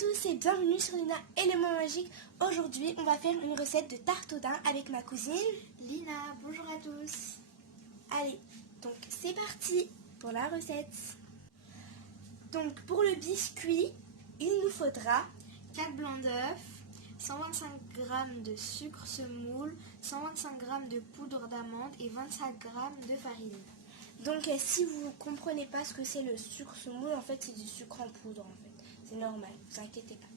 tous et bienvenue sur Lina et le mot magique. Aujourd'hui, on va faire une recette de tarte au daim avec ma cousine Lina. Bonjour à tous. Allez, donc c'est parti pour la recette. Donc pour le biscuit, il nous faudra 4 blancs d'œufs, 125 g de sucre semoule, 125 g de poudre d'amande et 25 g de farine. Donc si vous ne comprenez pas ce que c'est le sucre semoule, en fait c'est du sucre en poudre en fait. C'est normal, ne vous inquiétez pas.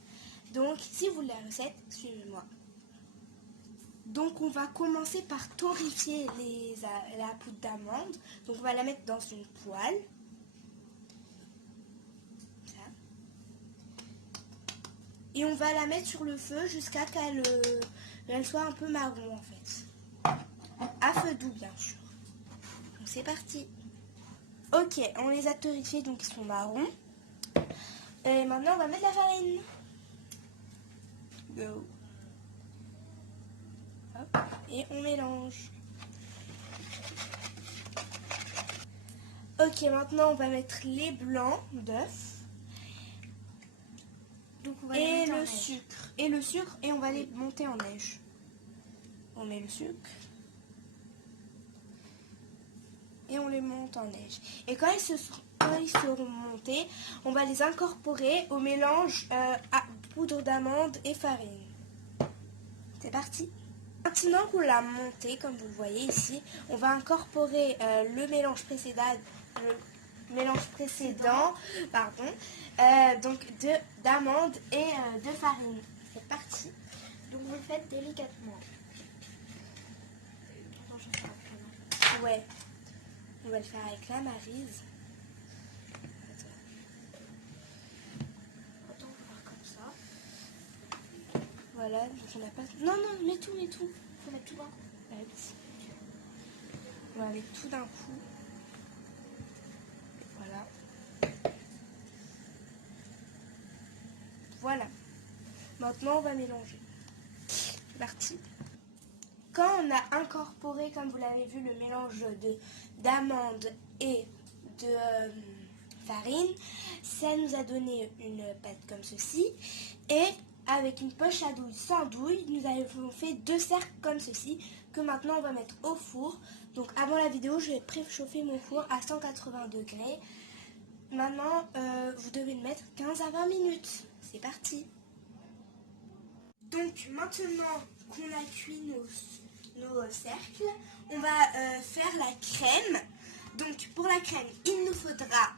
Donc si vous voulez la recette, suivez-moi. Donc on va commencer par torréfier la poudre d'amande. Donc on va la mettre dans une poêle. Ça. Et on va la mettre sur le feu jusqu'à qu'elle soit un peu marron en fait. À feu doux bien sûr. Donc c'est parti. Ok, on les a torréfiés donc ils sont marrons. Et maintenant on va mettre la farine. Go. Hop, et on mélange. Ok, maintenant on va mettre les blancs d'œufs. Donc on va Et le sucre. Et le sucre et on va les monter en neige. On met le sucre. Et on les monte en neige. Et quand ils seront montés, on va les incorporer au mélange à poudre d'amande et farine. C'est parti. Maintenant qu'on l'a monté, comme vous le voyez ici, on va incorporer le mélange précédent, donc d'amande et de farine. C'est parti. Donc vous le faites délicatement. Ouais. On va le faire avec la Maryse. Attends, on va faire comme ça. Voilà, donc on n'a pas... Non, mets tout. Il faut mettre tout d'un coup. Ouais. On va mettre tout d'un coup. Voilà. Voilà. Maintenant, on va mélanger. C'est parti. Quand on a incorporé, comme vous l'avez vu, le mélange d'amande et de farine, ça nous a donné une pâte comme ceci. Et avec une poche à douille sans douille, nous avons fait 2 cercles comme ceci, que maintenant on va mettre au four. Donc avant la vidéo, je vais préchauffer mon four à 180 degrés. Maintenant, vous devez le mettre 15 à 20 minutes. C'est parti. Donc maintenant qu'on a cuit nos cercles, on va faire la crème. Donc pour la crème, il nous faudra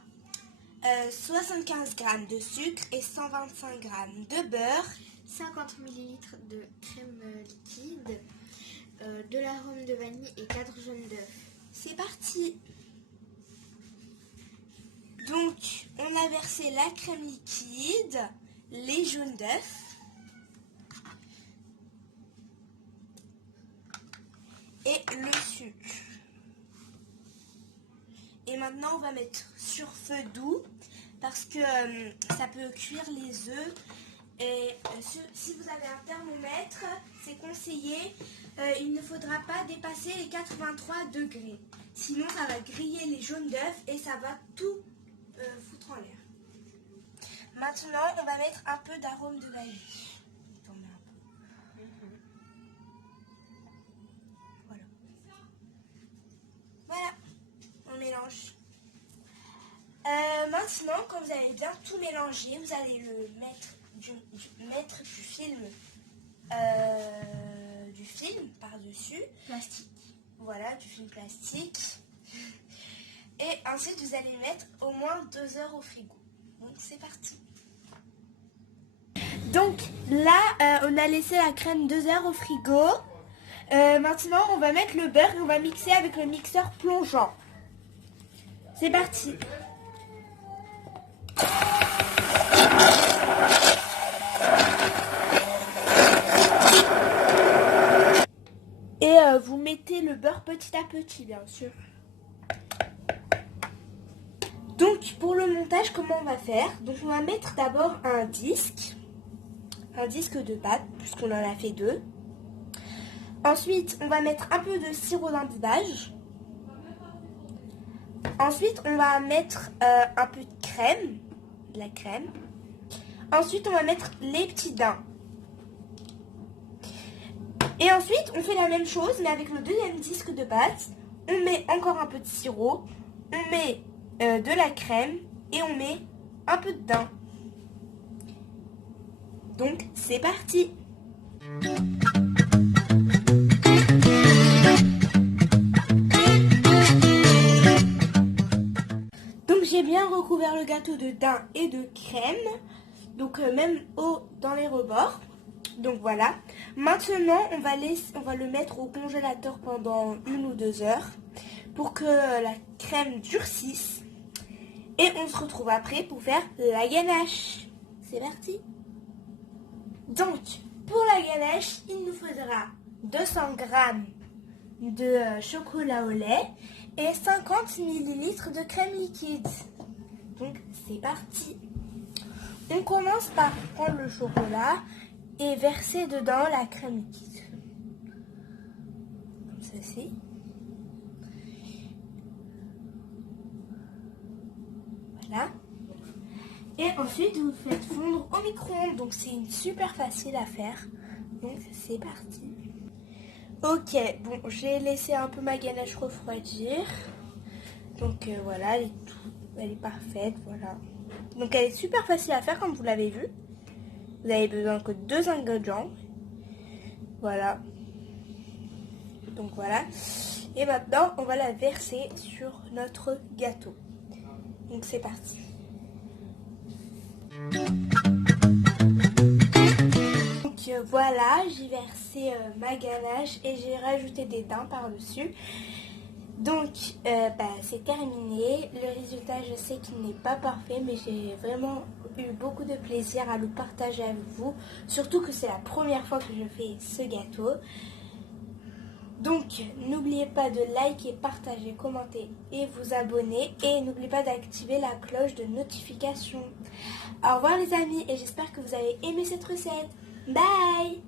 75 g de sucre et 125 g de beurre, 50 ml de crème liquide, de l'arôme de vanille et 4 jaunes d'œufs. C'est parti. Donc on a versé la crème liquide, les jaunes d'œufs, et le sucre. Et maintenant on va mettre sur feu doux parce que ça peut cuire les œufs. Et si vous avez un thermomètre, c'est conseillé. Il ne faudra pas dépasser les 83 degrés. Sinon ça va griller les jaunes d'œufs et ça va tout foutre en l'air. Maintenant on va mettre un peu d'arôme de vanille. Voilà, on mélange. Maintenant, quand vous avez bien tout mélangé, vous allez le mettre du film par-dessus. Plastique. Voilà, du film plastique. Et ensuite, vous allez mettre au moins 2 heures au frigo. Donc, c'est parti. Donc, là, on a laissé la crème 2 heures au frigo. Maintenant, on va mettre le beurre et on va mixer avec le mixeur plongeant. C'est parti. Et vous mettez le beurre petit à petit, bien sûr. Donc, pour le montage, comment on va faire? Donc, on va mettre d'abord un disque de pâte, puisqu'on en a fait 2. Ensuite, on va mettre un peu de sirop d'imbibage. Ensuite, on va mettre un peu de crème, Ensuite, on va mettre les petits daims. Et ensuite, on fait la même chose, mais avec le deuxième disque de base. On met encore un peu de sirop, on met de la crème et on met un peu de daim. Donc, c'est parti! Donc, j'ai bien recouvert le gâteau de daim et de crème. Donc, même dans les rebords. Donc voilà. Maintenant, on va le mettre au congélateur pendant 1 ou 2 heures pour que la crème durcisse. Et on se retrouve après pour faire la ganache. C'est parti. Donc, pour la ganache, il nous faudra 200 g de chocolat au lait et 50 ml de crème liquide. Donc, c'est parti. On commence par prendre le chocolat et verser dedans la crème liquide. Comme ceci. Voilà. Et ensuite, vous faites fondre au micro-ondes. Donc, c'est super facile à faire. Donc, c'est parti. Ok, bon, j'ai laissé un peu ma ganache refroidir. Donc, voilà, elle est parfaite, voilà. Donc, elle est super facile à faire, comme vous l'avez vu. Vous avez besoin que de 2 ingrédients. Voilà. Donc voilà. Et maintenant, on va la verser sur notre gâteau. Donc c'est parti. Donc voilà, j'ai versé ma ganache et j'ai rajouté des daims par-dessus. Donc c'est terminé. Le résultat, je sais qu'il n'est pas parfait, mais j'ai vraiment eu beaucoup de plaisir à le partager avec vous. Surtout que c'est la première fois que je fais ce gâteau. Donc n'oubliez pas de liker, partager, commenter et vous abonner. Et n'oubliez pas d'activer la cloche de notification. Au revoir les amis et j'espère que vous avez aimé cette recette. Bye!